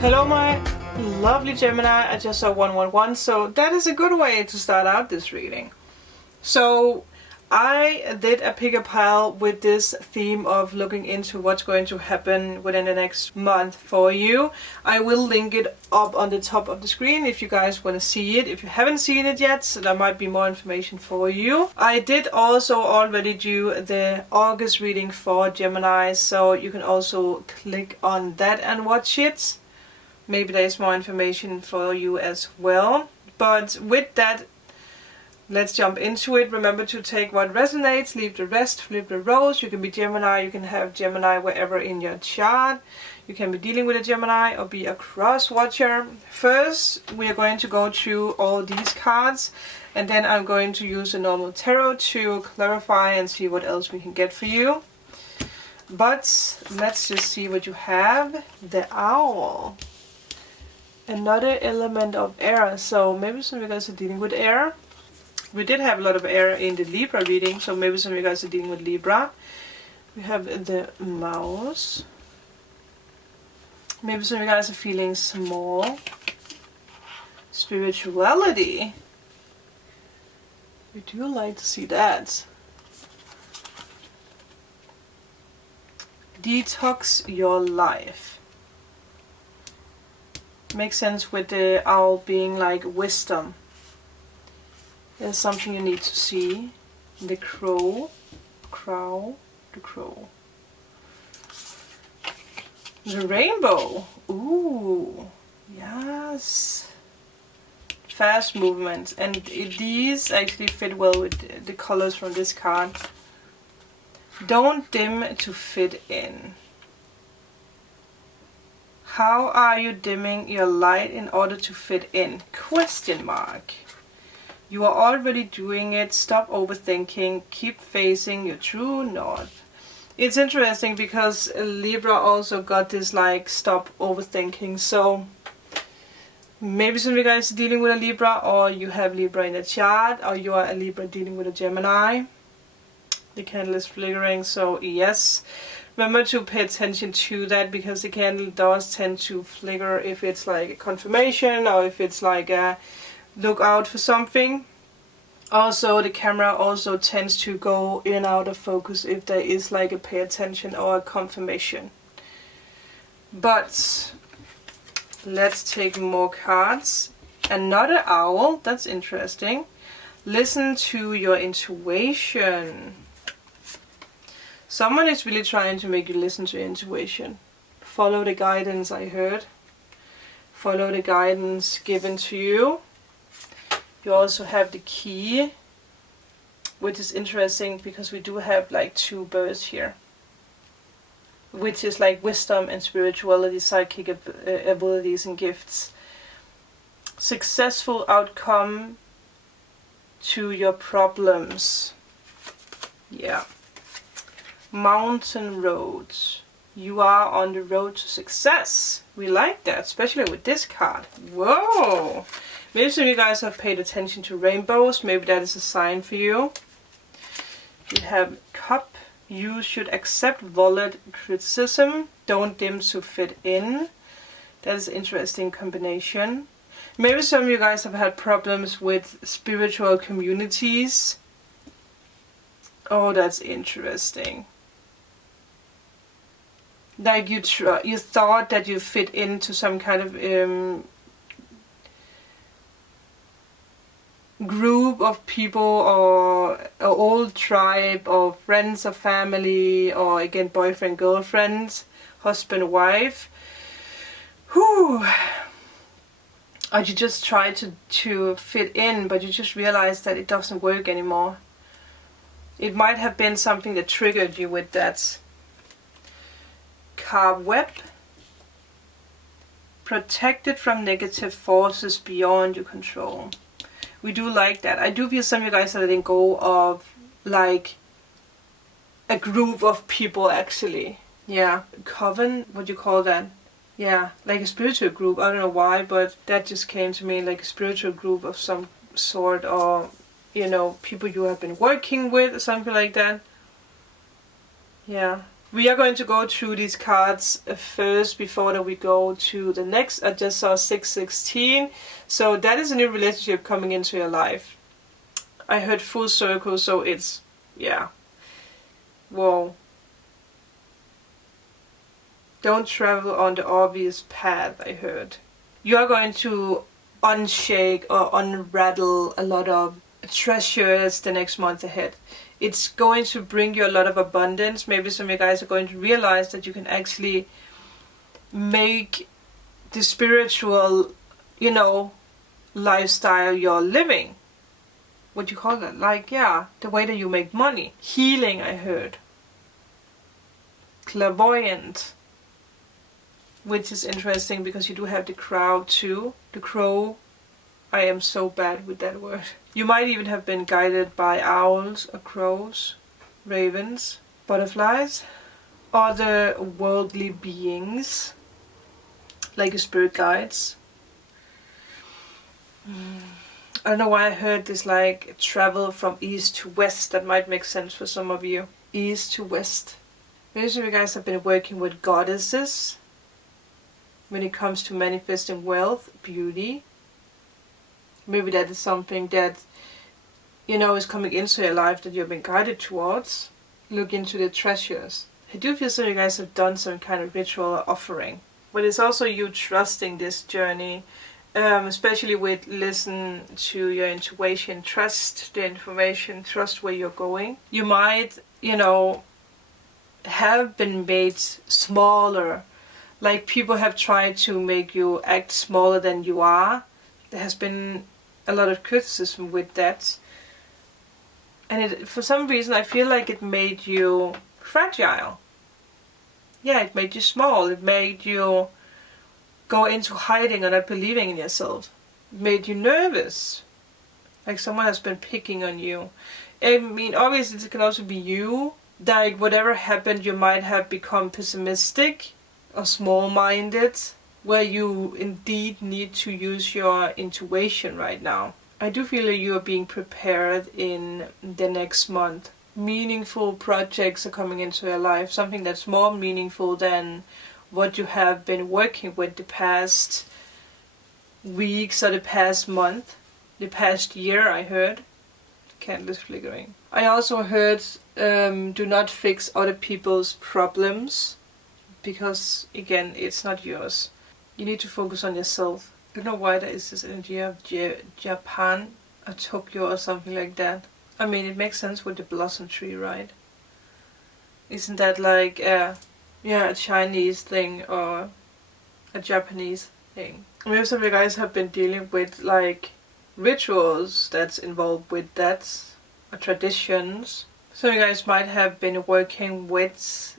Hello my lovely Gemini, I just saw 111, so that is a good way to start out this reading. So I did a pick a pile with this theme of looking into what's going to happen within the next month for you. I will link it up on the top of the screen if you guys want to see it. If you haven't seen it yet, so there might be more information for you. I did also already do the August reading for Gemini, so you can also click on that and watch it. Maybe there's more information for you as well. But with that, let's jump into it. Remember to take what resonates, leave the rest, flip the roles. You can be Gemini, you can have Gemini wherever in your chart. You can be dealing with a Gemini or be a cross watcher. First, we are going to go through all these cards, and then I'm going to use a normal tarot to clarify and see what else we can get for you. But let's just see what you have. The Owl. Another element of air, so maybe some of you guys are dealing with air. We did have a lot of air in the Libra reading, so maybe some of you guys are dealing with Libra. We have the Mouse. Maybe some of you guys are feeling small. Spirituality. We do like to see that. Detox your life. Makes sense with the owl being like wisdom. There's something you need to see. The crow. The crow. The rainbow. Ooh. Yes. Fast movement. And these actually fit well with the colors from this card. Don't dim to fit in. How are you dimming your light in order to fit in? Question mark. You are already doing it. Stop overthinking. Keep facing your true north. It's interesting because Libra also got this like stop overthinking. So maybe some of you guys are dealing with a Libra, or you have Libra in the chart, or you are a Libra dealing with a Gemini. The candle is flickering, so yes. Remember to pay attention to that, because the candle does tend to flicker if it's like a confirmation or if it's like a look out for something. Also, the camera also tends to go in and out of focus if there is like a pay attention or a confirmation. But let's take more cards. Another owl, that's interesting. Listen to your intuition. Someone is really trying to make you listen to your intuition. Follow the guidance, I heard. Follow the guidance given to you. You also have the key, which is interesting because we do have like two birds here, which is like wisdom and spirituality, psychic abilities and gifts. Successful outcome to your problems. Yeah. Mountain roads. You are on the road to success. We like that, especially with this card. Whoa! Maybe some of you guys have paid attention to rainbows. Maybe that is a sign for you. You have Cup. You should accept valid criticism. Don't dim to fit in. That is an interesting combination. Maybe some of you guys have had problems with spiritual communities. Oh, that's interesting. Like you thought that you fit into some kind of group of people, or an old tribe, or friends or family, or again boyfriend, girlfriend, husband, wife. Whew. Or you just try to fit in, but you just realize that it doesn't work anymore. It might have been something that triggered you with that. Cobweb. Protected from negative forces beyond your control. We do like that. I do feel some of you guys are letting go of like a group of people actually. Yeah. Coven, what do you call that? Yeah, like a spiritual group. I don't know why, but that just came to me, like a spiritual group of some sort, or you know, people you have been working with or something like that. Yeah. We are going to go through these cards first before that we go to the next. I just saw 616. So that is a new relationship coming into your life. I heard full circle, so it's, yeah. Whoa. Don't travel on the obvious path, I heard. You are going to unshake or unravel a lot of treasures the next month ahead. It's going to bring you a lot of abundance. Maybe some of you guys are going to realize that you can actually make the spiritual, you know, lifestyle you're living. What do you call that? Like, yeah, the way that you make money. Healing, I heard. Clairvoyant. Which is interesting because you do have the crow too. The crow. I am so bad with that word. You might even have been guided by owls or crows, ravens, butterflies, other worldly beings, like your spirit guides. I don't know why I heard this, like travel from east to west. That might make sense for some of you. East to west. Maybe some of you guys have been working with goddesses when it comes to manifesting wealth, beauty. Maybe that is something that, you know, is coming into your life that you've been guided towards. Look into the treasures. I do feel some of you guys have done some kind of ritual or offering. But it's also you trusting this journey, especially with listen to your intuition, trust the information, trust where you're going. You might, you know, have been made smaller. Like people have tried to make you act smaller than you are. There has been a lot of criticism with that. And for some reason I feel like it made you fragile. Yeah, it made you small. It made you go into hiding or not believing in yourself. It made you nervous. Like someone has been picking on you. I mean, obviously it can also be you. Like whatever happened, you might have become pessimistic or small-minded, where you indeed need to use your intuition right now. I do feel that you are being prepared in the next month. Meaningful projects are coming into your life, something that's more meaningful than what you have been working with the past weeks or the past month, the past year. I heard. Candle is flickering. I also heard do not fix other people's problems, because again, it's not yours. You need to focus on yourself. I don't know why there is this energy of Japan or Tokyo or something like that. I mean, it makes sense with the blossom tree, right? Isn't that like a Chinese thing or a Japanese thing? Maybe some of you guys have been dealing with like rituals that's involved with that, or traditions. Some of you guys might have been working with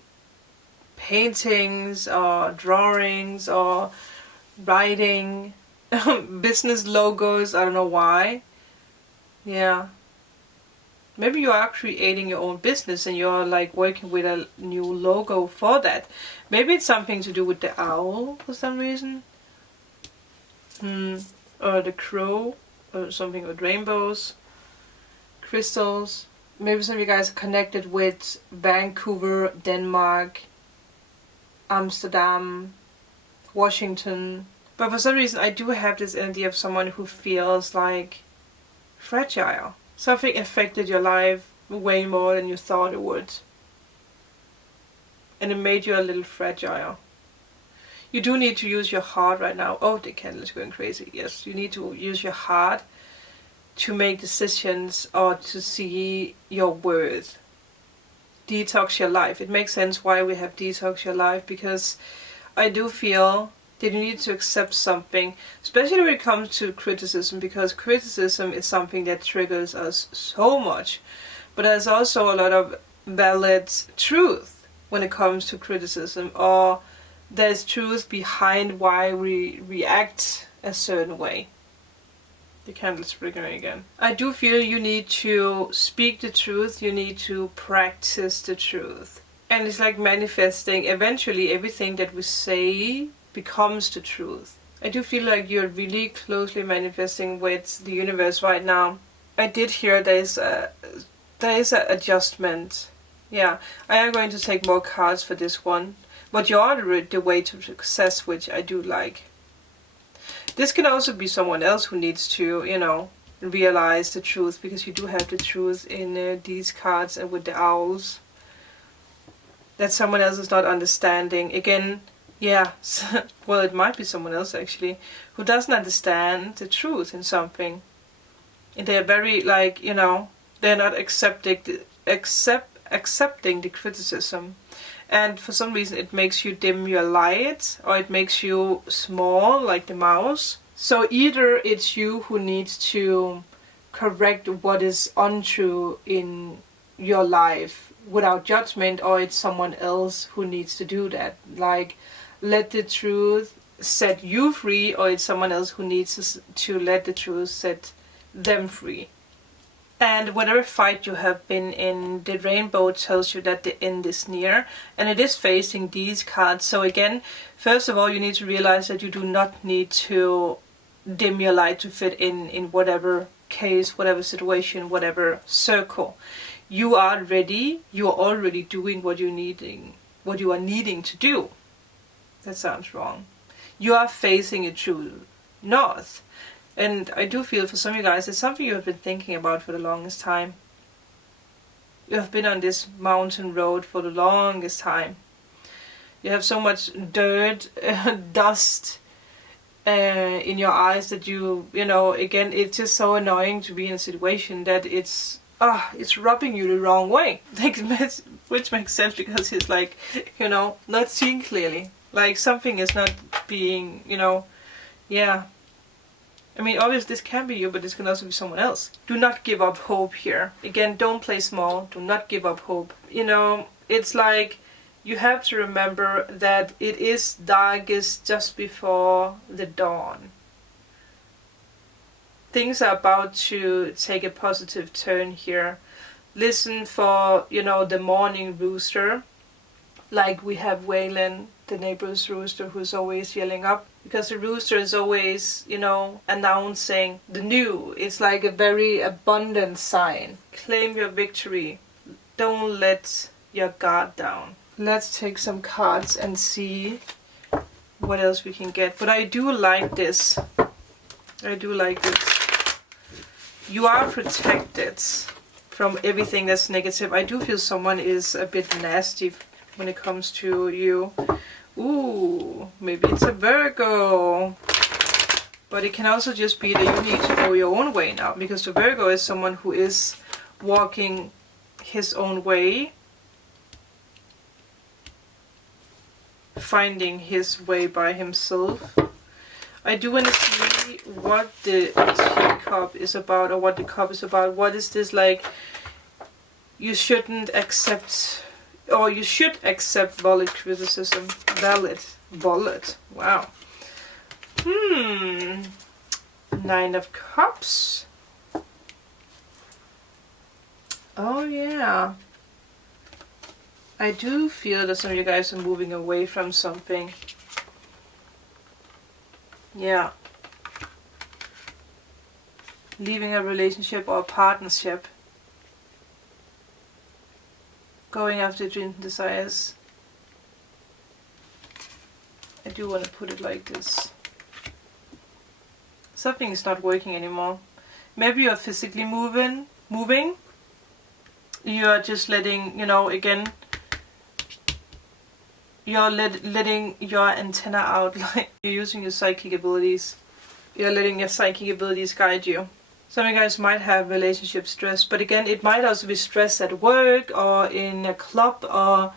paintings or drawings or writing, business logos. I don't know why. Yeah. Maybe you are creating your own business and you're like working with a new logo for that. Maybe it's something to do with the owl for some reason. Or the crow, or something with rainbows, crystals. Maybe some of you guys are connected with Vancouver, Denmark, Amsterdam, Washington. But for some reason I do have this energy of someone who feels like fragile. Something affected your life way more than you thought it would. And it made you a little fragile. You do need to use your heart right now. Oh, the candle is going crazy. Yes, you need to use your heart to make decisions or to see your worth. Detox your life. It makes sense why we have detox your life, because I do feel that you need to accept something, especially when it comes to criticism, because criticism is something that triggers us so much. But there's also a lot of valid truth when it comes to criticism, or there's truth behind why we react a certain way. The candle's flickering again. I do feel you need to speak the truth, you need to practice the truth. And it's like manifesting. Eventually everything that we say becomes the truth. I do feel like you're really closely manifesting with the universe right now. I did hear there is a adjustment Yeah, I am going to take more cards for this one. But you are the way to success, which I do like. This can also be someone else who needs to, you know, realize the truth, because you do have the truth in these cards and with the owls. That someone else is not understanding. Again, yeah, well, it might be someone else actually, who doesn't understand the truth in something. And they're very, like, you know, they're not accepting the criticism. And for some reason it makes you dim your light, or it makes you small, like the mouse. So either it's you who needs to correct what is untrue in your life without judgment, or it's someone else who needs to do that. Like, let the truth set you free, or it's someone else who needs to let the truth set them free. And whatever fight you have been in, the rainbow tells you that the end is near, and it is facing these cards. So again, first of all, you need to realize that you do not need to dim your light to fit in whatever case, whatever situation, whatever circle. You are ready. You are already doing what you are needing to do. That sounds wrong. You are facing a true north. And I do feel for some of you guys, it's something you have been thinking about for the longest time. You have been on this mountain road for the longest time. You have so much dirt, dust in your eyes that you know, again, it's just so annoying to be in a situation that it's rubbing you the wrong way. Which makes sense, because it's like, you know, not seeing clearly. Like something is not being, you know, yeah. I mean, obviously this can be you, but this can also be someone else. Do not give up hope here. Again, don't play small. Do not give up hope. You know, it's like you have to remember that it is darkest just before the dawn. Things are about to take a positive turn here. Listen for, you know, the morning rooster. Like we have Waylon, the neighbor's rooster, who's always yelling up. Because the rooster is always, you know, announcing the new. It's like a very abundant sign. Claim your victory. Don't let your guard down. Let's take some cards and see what else we can get. But I do like this. I do like this. You are protected from everything that's negative. I do feel someone is a bit nasty when it comes to you. Ooh, maybe it's a Virgo. But it can also just be that you need to go your own way now. Because the Virgo is someone who is walking his own way. Finding his way by himself. I do want to see what the teacup is about, or what the cup is about. What is this like? You shouldn't accept... or you should accept valid criticism. Valid. Wow. Nine of Cups. Oh yeah. I do feel that some of you guys are moving away from something. Yeah. Leaving a relationship or a partnership. Going after dreams and desires. I do want to put it like this. Something is not working anymore. Maybe you're physically moving. You're just letting, you know, again, you're letting your antenna out. Like you're using your psychic abilities. You're letting your psychic abilities guide you. Some of you guys might have relationship stress, but again, it might also be stress at work or in a club or,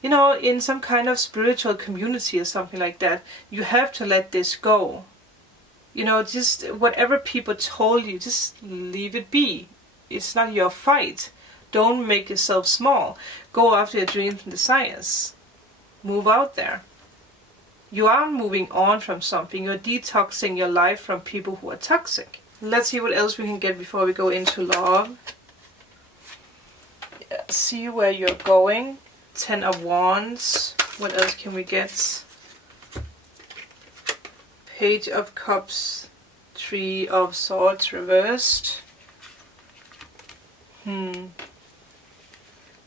you know, in some kind of spiritual community or something like that. You have to let this go. You know, just whatever people told you, just leave it be. It's not your fight. Don't make yourself small. Go after your dreams and desires. Move out there. You are moving on from something. You're detoxing your life from people who are toxic. Let's see what else we can get before we go into love. Yeah, see where you're going. 10 of Wands. What else can we get? Page of Cups. 3 of Swords reversed.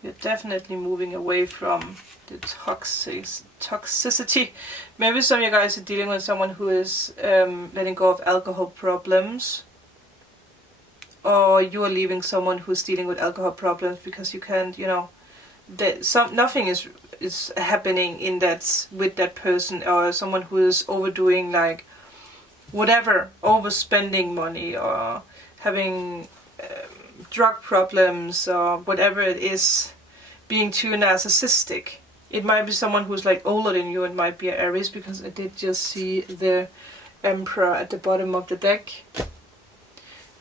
You're definitely moving away from the toxicity. Maybe some of you guys are dealing with someone who is letting go of alcohol problems. Or you are leaving someone who's dealing with alcohol problems because you can't, you know, nothing is happening in that with that person, or someone who is overdoing, like, whatever, overspending money, or having drug problems, or whatever it is, being too narcissistic. It might be someone who's like older than you. It might be an Aries, because I did just see the Emperor at the bottom of the deck.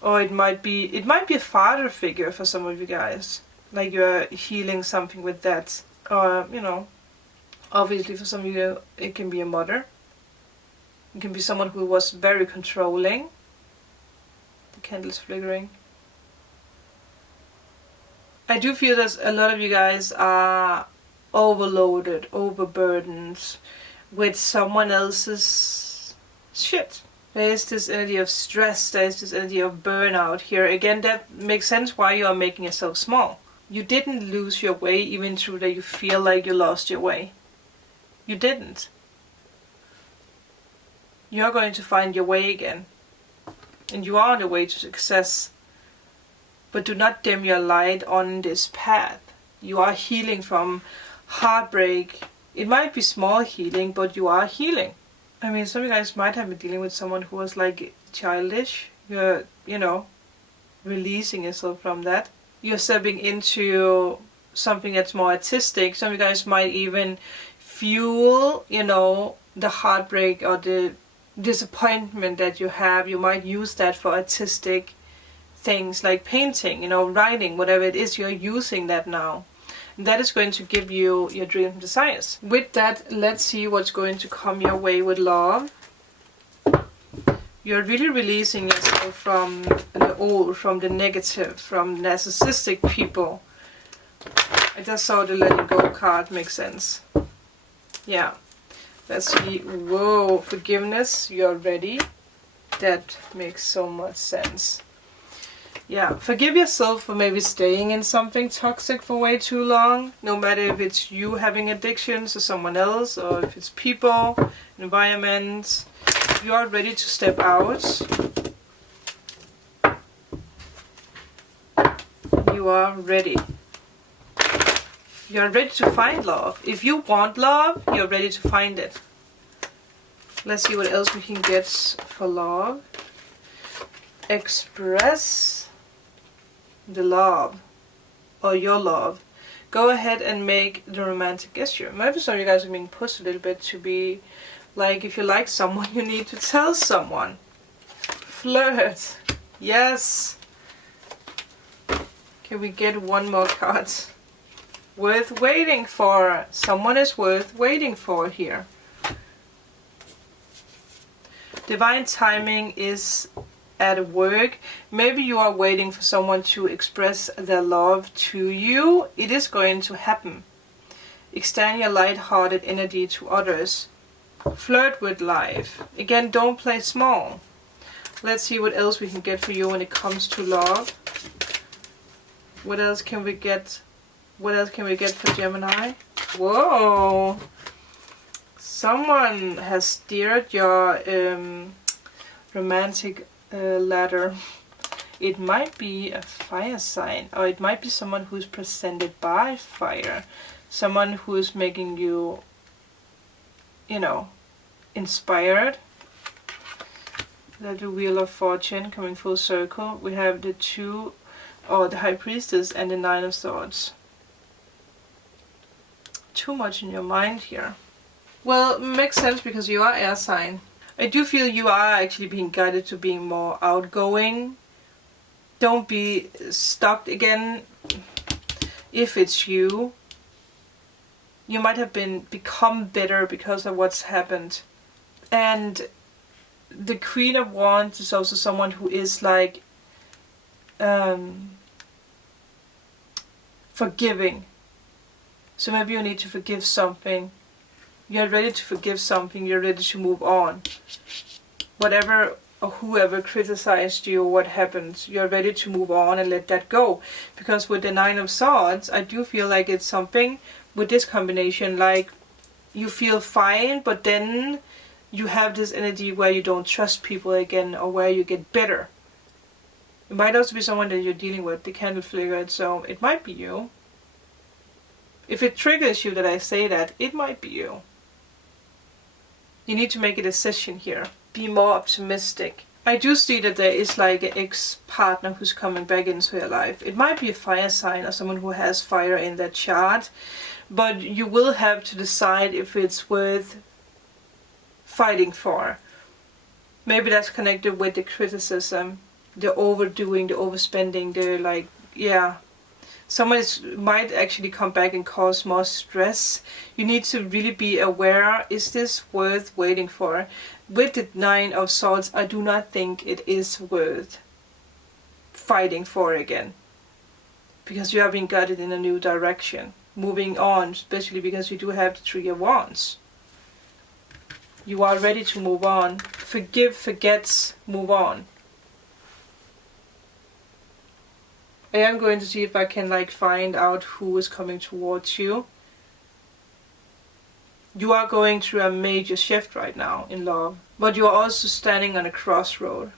Or it might be a father figure for some of you guys. Like you're healing something with that. Or, you know, obviously for some of you it can be a mother. It can be someone who was very controlling. The candle's flickering. I do feel that a lot of you guys are overloaded, overburdened with someone else's shit. There is this energy of stress, there is this energy of burnout here. Again, that makes sense why you are making yourself small. You didn't lose your way, even though that you feel like you lost your way. You didn't. You're going to find your way again. And you are on the way to success. But do not dim your light on this path. You are healing from heartbreak. It might be small healing, but you are healing. I mean, some of you guys might have been dealing with someone who was like childish. You're, you know, releasing yourself from that. You're stepping into something that's more artistic. Some of you guys might even fuel, you know, the heartbreak or the disappointment that you have. You might use that for artistic things like painting, you know, writing, whatever it is. You're using that now. That is going to give you your dreams and desires. With that, let's see what's going to come your way with love. You're really releasing yourself from the old, from the negative, from narcissistic people. I just saw the letting go card, makes sense. Yeah. Let's see. Whoa, forgiveness, you're ready. That makes so much sense. Yeah, forgive yourself for maybe staying in something toxic for way too long. No matter if it's you having addictions or someone else, or if it's people, environment. You are ready to step out. You are ready. You are ready to find love. If you want love, you're ready to find it. Let's see what else we can get for love. Express the love, or your love. Go ahead and make the romantic gesture. Maybe some of you guys are being pushed a little bit to be like, if you like someone, you need to tell someone. Flirt. Yes. Can we get one more card? Worth waiting for. Someone is worth waiting for here. Divine timing is at work. Maybe you are waiting for someone to express their love to you. It is going to happen. Extend your light-hearted energy to others. Flirt with life. Again, don't play small. Let's see what else we can get for you when it comes to love. What else can we get? What else can we get for Gemini? Whoa! Someone has steered your romantic ladder. It might be a fire sign, or it might be someone who's presented by fire. Someone who's making you, you know, inspired. The Wheel of Fortune coming full circle. We have the the High Priestess and the Nine of Swords. Too much in your mind here. Well, makes sense because you are air sign. I do feel you are actually being guided to being more outgoing. Don't be stuck again. If it's you, you might have become bitter because of what's happened. And the Queen of Wands is also someone who is like forgiving. So maybe you need to forgive something. You're ready to forgive something. You're ready to move on. Whatever or whoever criticized you, what happened, you're ready to move on and let that go. Because with the Nine of Swords, I do feel like it's something with this combination, like you feel fine, but then you have this energy where you don't trust people again, or where you get bitter. It might also be someone that you're dealing with. The candle flickered, so it might be you. If it triggers you that I say that, it might be you. You need to make a decision here. Be more optimistic. I do see that there is like an ex-partner who's coming back into your life. It might be a fire sign or someone who has fire in their chart. But you will have to decide if it's worth fighting for. Maybe that's connected with the criticism, the overdoing, the overspending, the like, yeah. Someone might actually come back and cause more stress. You need to really be aware, is this worth waiting for? With the Nine of Swords, I do not think it is worth fighting for again. Because you have been guided in a new direction. Moving on, especially because you do have the Three of Wands. You are ready to move on. Forgive, forget, move on. I am going to see if I can like find out who is coming towards you. You are going through a major shift right now in love, but you are also standing on a crossroad.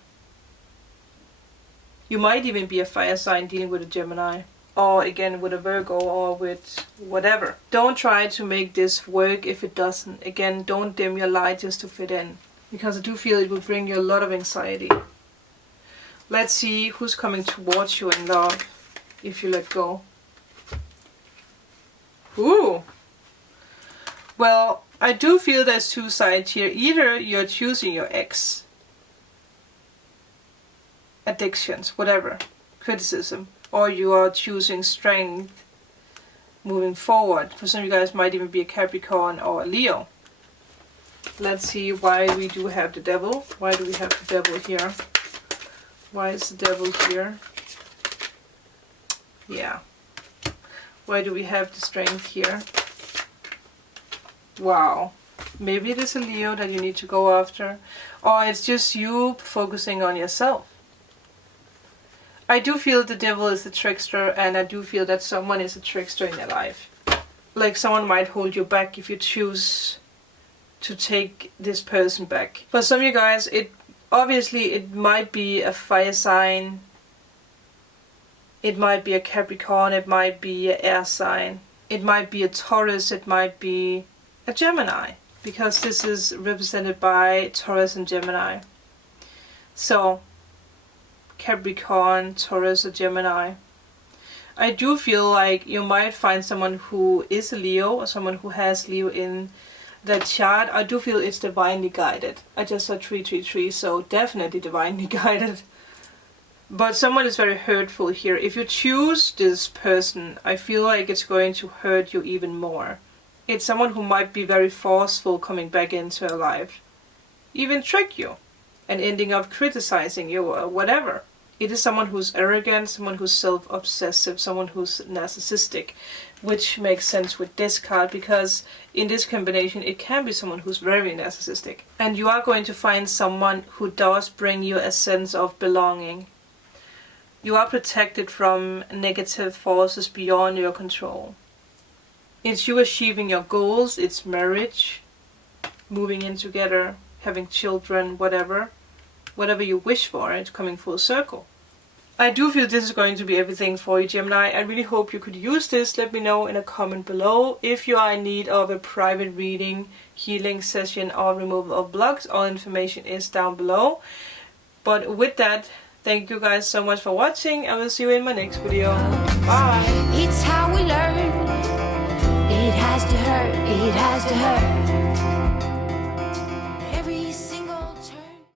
You might even be a fire sign dealing with a Gemini, or again with a Virgo, or with whatever. Don't try to make this work if it doesn't. Again, don't dim your light just to fit in, because I do feel it will bring you a lot of anxiety. Let's see who's coming towards you in love if you let go. Ooh. Well, I do feel there's two sides here. Either you're choosing your ex, addictions, whatever, criticism, or you are choosing strength, moving forward. For some of you guys might even be a Capricorn or a Leo. Let's see why we do have the Devil. Why do we have the Devil here? Why is the Devil here? Yeah. Why do we have the Strength here? Wow. Maybe it is a Leo that you need to go after. Or it's just you focusing on yourself. I do feel the Devil is a trickster, and I do feel that someone is a trickster in your life. Like someone might hold you back if you choose to take this person back. For some of you guys, obviously it might be a fire sign. It might be a Capricorn, it might be an air sign. It might be a Taurus, it might be a Gemini. Because this is represented by Taurus and Gemini. So, Capricorn, Taurus or Gemini. I do feel like you might find someone who is a Leo, or someone who has Leo in that chart. I do feel it's divinely guided. I just saw 333, so definitely divinely guided. But someone is very hurtful here. If you choose this person, I feel like it's going to hurt you even more. It's someone who might be very forceful coming back into your life. Even trick you. And ending up criticizing you or whatever. It is someone who's arrogant, someone who's self-obsessive, someone who's narcissistic. Which makes sense with this card, because in this combination it can be someone who's very narcissistic. And you are going to find someone who does bring you a sense of belonging. You are protected from negative forces beyond your control. It's you achieving your goals, it's marriage, moving in together, having children, whatever. Whatever you wish for, it's coming full circle. I do feel this is going to be everything for you, Gemini. I really hope you could use this. Let me know in a comment below. If you are in need of a private reading, healing session or removal of blocks, all information is down below. But with that, thank you guys so much for watching. I will see you in my next video. Bye! It's how we learn. It has to hurt. It has to hurt.